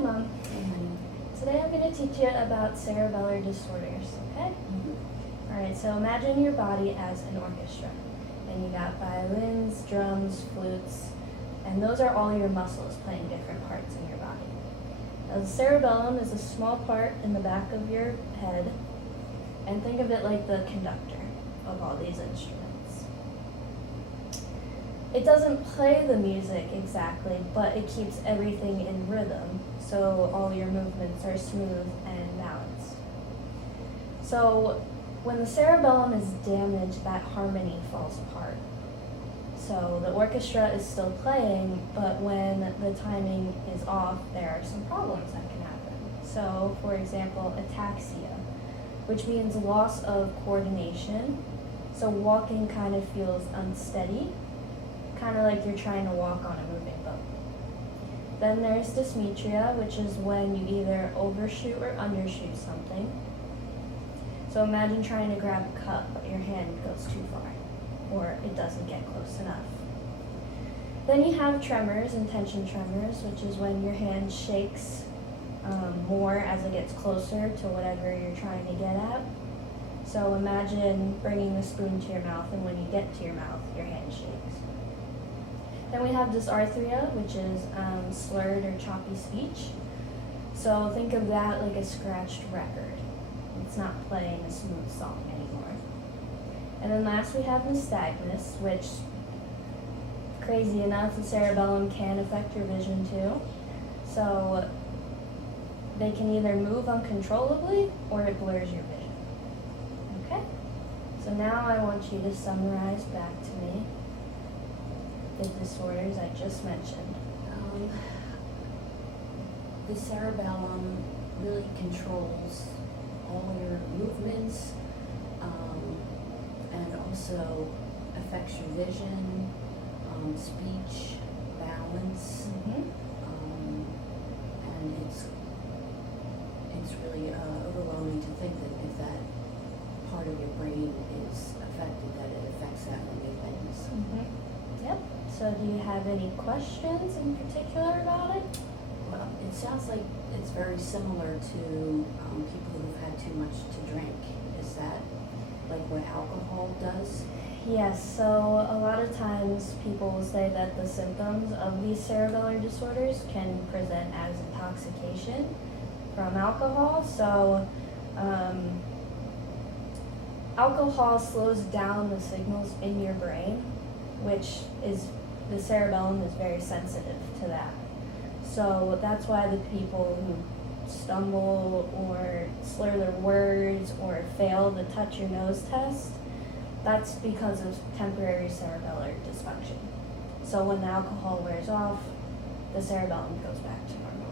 Mom. Today I'm going to teach you about cerebellar disorders, okay? Alright, so imagine your body as an orchestra. And you got violins, drums, flutes, and those are all your muscles playing different parts in your body. Now, the cerebellum is a small part in the back of your head, and think of it like the conductor of all these instruments. It doesn't play the music exactly, but it keeps everything in rhythm, so all your movements are smooth and balanced. So when the cerebellum is damaged, that harmony falls apart. So the orchestra is still playing, but when the timing is off, there are some problems that can happen. So, for example, ataxia, which means loss of coordination. So walking kind of feels unsteady, kind of like you're trying to walk on a moving boat. Then there's dysmetria, which is when you either overshoot or undershoot something. So imagine trying to grab a cup, but your hand goes too far, or it doesn't get close enough. Then you have tremors, intention tremors, which is when your hand shakes more as it gets closer to whatever you're trying to get at. So imagine bringing the spoon to your mouth, and when you get to your mouth, your hand shakes. Then we have dysarthria, which is slurred or choppy speech. So think of that like a scratched record. It's not playing a smooth song anymore. And then last we have nystagmus, which, crazy enough, the cerebellum can affect your vision too. So they can either move uncontrollably or it blurs your vision. Okay? So now I want you to summarize back to me the disorders I just mentioned. The cerebellum really controls all your movements, and also affects your vision, speech, balance, and it's really overwhelming to think that if that part of your brain is affected, that it affects that many things. Yep. So do you have any questions in particular about it? Well, it sounds like it's very similar to people who've had too much to drink. Is that like what alcohol does? Yes, so a lot of times people will say that the symptoms of these cerebellar disorders can present as intoxication from alcohol. So alcohol slows down the signals in your brain, which is, the cerebellum is very sensitive to that. So that's why the people who stumble or slur their words or fail the touch your nose test, that's because of temporary cerebellar dysfunction. So when the alcohol wears off, the cerebellum goes back to normal.